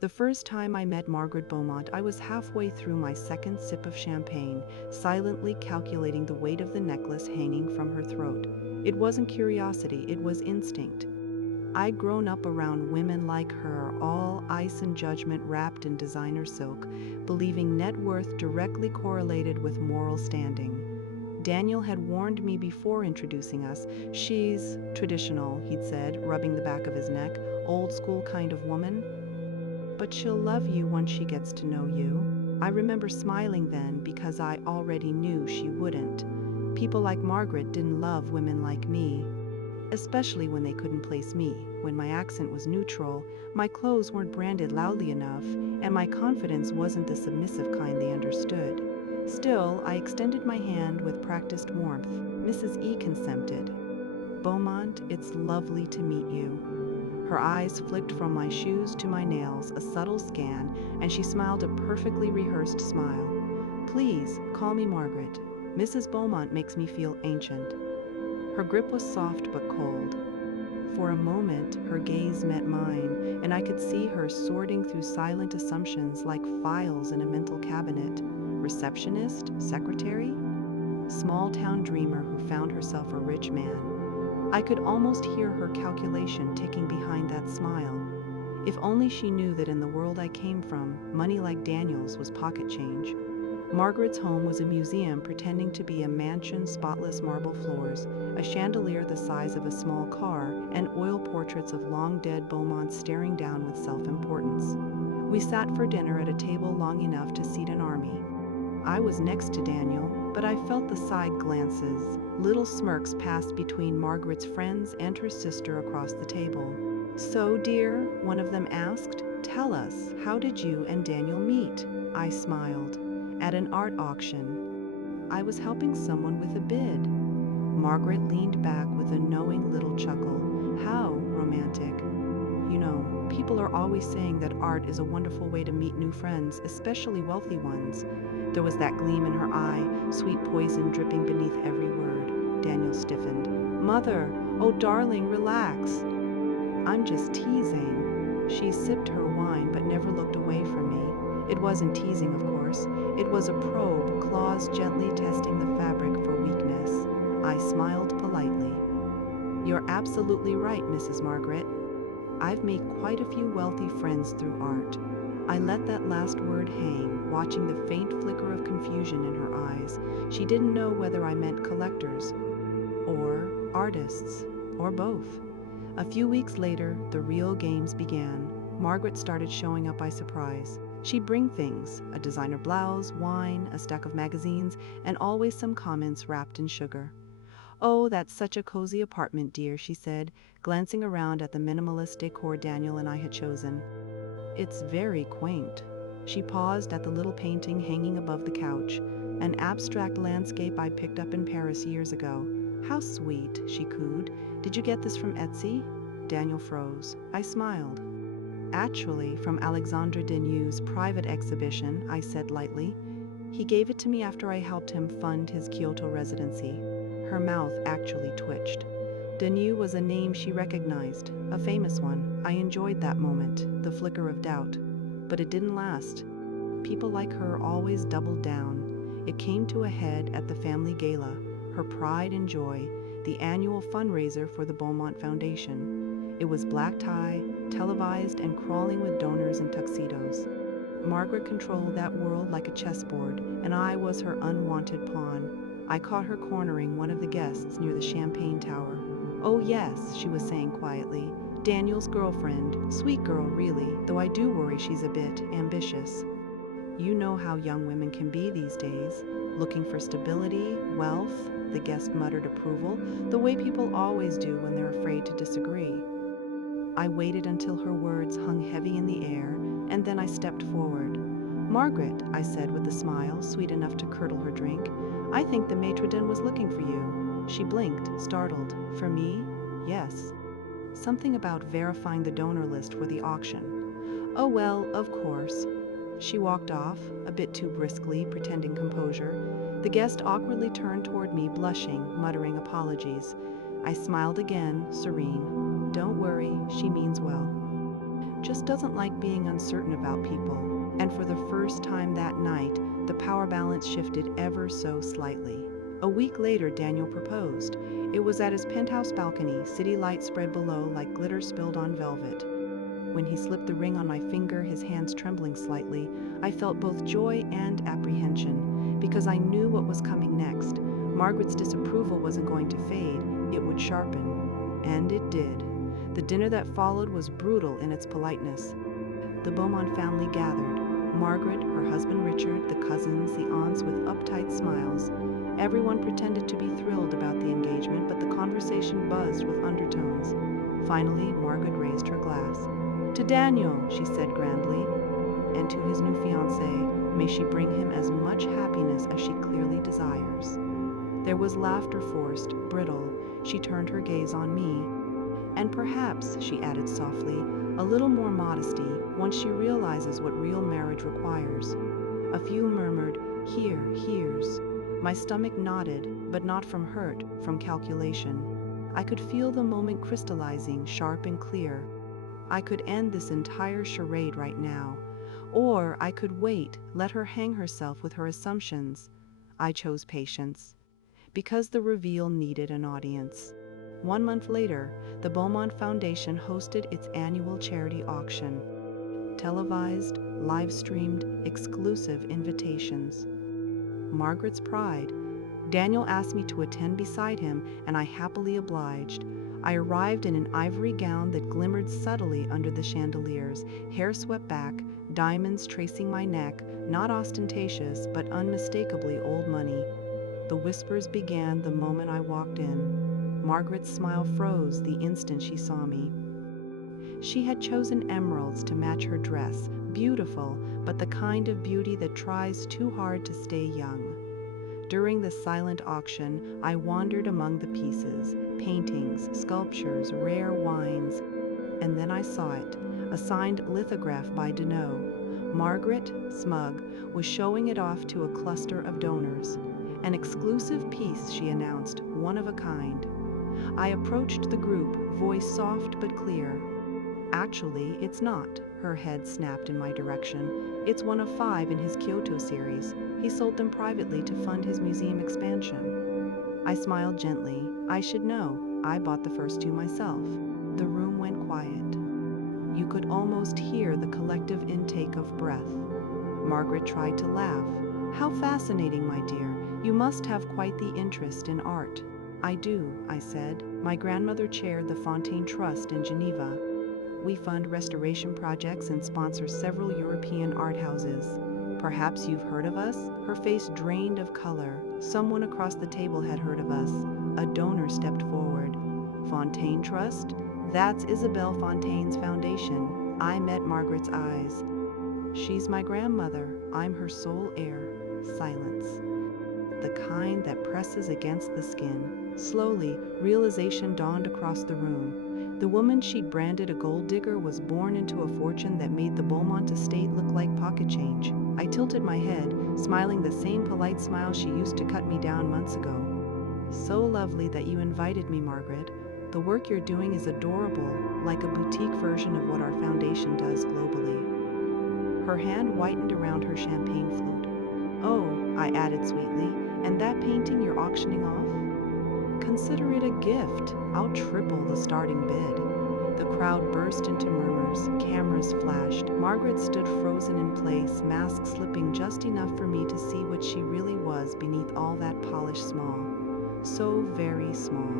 The first time I met Margaret Beaumont, I was halfway through my second sip of champagne, silently calculating the weight of the necklace hanging from her throat. It wasn't curiosity, it was instinct. I'd grown up around women like her, all ice and judgment wrapped in designer silk, believing net worth directly correlated with moral standing. Daniel had warned me before introducing us. She's traditional, he'd said, rubbing the back of his neck, old school kind of woman. But she'll love you once she gets to know you. I remember smiling then because I already knew she wouldn't. People like Margaret didn't love women like me, especially when they couldn't place me, when my accent was neutral, my clothes weren't branded loudly enough, and my confidence wasn't the submissive kind they understood. Still, I extended my hand with practiced warmth. Mrs. E consented. Beaumont, it's lovely to meet you. Her eyes flicked from my shoes to my nails, a subtle scan, and she smiled a perfectly rehearsed smile. Please, call me Margaret. Mrs. Beaumont makes me feel ancient. Her grip was soft but cold. For a moment, her gaze met mine, and I could see her sorting through silent assumptions like files in a mental cabinet. Receptionist? Secretary? Small-town dreamer who found herself a rich man. I could almost hear her calculation ticking behind that smile. If only she knew that in the world I came from, money like Daniel's was pocket change. Margaret's home was a museum pretending to be a mansion, spotless marble floors, a chandelier the size of a small car, and oil portraits of long-dead Beaumonts staring down with self-importance. We sat for dinner at a table long enough to seat an army. I was next to Daniel, but I felt the side glances. Little smirks passed between Margaret's friends and her sister across the table. So, dear, one of them asked, tell us, how did you and Daniel meet? I smiled. At an art auction. I was helping someone with a bid. Margaret leaned back with a knowing little chuckle. How romantic. You know, people are always saying that art is a wonderful way to meet new friends, especially wealthy ones. There was that gleam in her eye, sweet poison dripping beneath every word. Daniel stiffened. Mother, oh darling, relax. I'm just teasing. She sipped her wine but never looked away from me. It wasn't teasing, of course. It was a probe, claws gently testing the fabric for weakness. I smiled politely. You're absolutely right, Mrs. Margaret. I've made quite a few wealthy friends through art. I let that last word hang, watching the faint flicker of confusion in her eyes. She didn't know whether I meant collectors, or artists, or both. A few weeks later, the real games began. Margaret started showing up by surprise. She'd bring things, a designer blouse, wine, a stack of magazines, and always some comments wrapped in sugar. Oh, that's such a cozy apartment, dear, she said, glancing around at the minimalist decor Daniel and I had chosen. It's very quaint. She paused at the little painting hanging above the couch, an abstract landscape I'd picked up in Paris years ago. How sweet, she cooed. Did you get this from Etsy? Daniel froze. I smiled. Actually, from Alexandre Deneu's private exhibition, I said lightly. He gave it to me after I helped him fund his Kyoto residency. Her mouth actually twitched. Deneu was a name she recognized, a famous one. I enjoyed that moment, the flicker of doubt. But it didn't last. People like her always doubled down. It came to a head at the family gala, her pride and joy, the annual fundraiser for the Beaumont Foundation. It was black tie, televised and crawling with donors in tuxedos. Margaret controlled that world like a chessboard, and I was her unwanted pawn. I caught her cornering one of the guests near the champagne tower. Oh yes, she was saying quietly, Daniel's girlfriend, sweet girl really, though I do worry she's a bit ambitious. You know how young women can be these days, looking for stability, wealth, the guest muttered approval, the way people always do when they're afraid to disagree. I waited until her words hung heavy in the air, and then I stepped forward. Margaret, I said with a smile, sweet enough to curdle her drink, I think the maitre d' was looking for you. She blinked, startled. For me? Yes. Something about verifying the donor list for the auction. Oh well, of course. She walked off, a bit too briskly, pretending composure. The guest awkwardly turned toward me, blushing, muttering apologies. I smiled again, serene. Don't worry, she means well. just doesn't like being uncertain about people. And for the first time that night, the power balance shifted ever so slightly. A week later, Daniel proposed. It was at his penthouse balcony, city lights spread below like glitter spilled on velvet. When he slipped the ring on my finger, his hands trembling slightly, I felt both joy and apprehension, because I knew what was coming next. Margaret's disapproval wasn't going to fade, it would sharpen. And it did. The dinner that followed was brutal in its politeness. The Beaumont family gathered. Margaret, her husband Richard, the cousins, the aunts with uptight smiles. Everyone pretended to be thrilled about the engagement, but the conversation buzzed with undertones. Finally, Margaret raised her glass. "To Daniel," she said grandly, "and to his new fiancée, may she bring him as much happiness as she clearly desires." There was laughter, forced, brittle. She turned her gaze on me. "And perhaps," she added softly, "a little more modesty once she realizes what real marriage requires." A few murmured, "Here's." My stomach nodded, but not from hurt, from calculation. I could feel the moment crystallizing, sharp and clear. I could end this entire charade right now. Or I could wait, let her hang herself with her assumptions. I chose patience. Because the reveal needed an audience. 1 month later, the Beaumont Foundation hosted its annual charity auction. Televised, live-streamed, exclusive invitations. Margaret's pride. Daniel asked me to attend beside him, and I happily obliged. I arrived in an ivory gown that glimmered subtly under the chandeliers, hair swept back, diamonds tracing my neck, not ostentatious, but unmistakably old money. The whispers began the moment I walked in. Margaret's smile froze the instant she saw me. She had chosen emeralds to match her dress, beautiful, but the kind of beauty that tries too hard to stay young. During the silent auction, I wandered among the pieces, paintings, sculptures, rare wines, and then I saw it, a signed lithograph by Deneau. Margaret, smug, was showing it off to a cluster of donors. "An exclusive piece," she announced, "one of a kind." I approached the group, voice soft but clear. "Actually, it's not," her head snapped in my direction. "It's one of 5 in his Kyoto series. He sold them privately to fund his museum expansion." I smiled gently. I should know. I bought the first 2 myself. The room went quiet. You could almost hear the collective intake of breath. Margaret tried to laugh. "How fascinating, my dear. You must have quite the interest in art." "I do," I said. "My grandmother chaired the Fontaine Trust in Geneva. We fund restoration projects and sponsor several European art houses. Perhaps you've heard of us?" Her face drained of color. Someone across the table had heard of us. A donor stepped forward. "Fontaine Trust? That's Isabelle Fontaine's foundation." I met Margaret's eyes. "She's my grandmother. I'm her sole heir." Silence. The kind that presses against the skin. Slowly, realization dawned across the room. The woman she'd branded a gold digger was born into a fortune that made the Beaumont estate look like pocket change. I tilted my head, smiling the same polite smile she used to cut me down months ago. "So lovely that you invited me, Margaret. The work you're doing is adorable, like a boutique version of what our foundation does globally." Her hand whitened around her champagne flute. "Oh," I added sweetly, "and that painting you're auctioning off? Consider it a gift. I'll triple the starting bid." The crowd burst into murmurs. Cameras flashed. Margaret stood frozen in place, mask slipping just enough for me to see what she really was beneath all that polished small. So very small.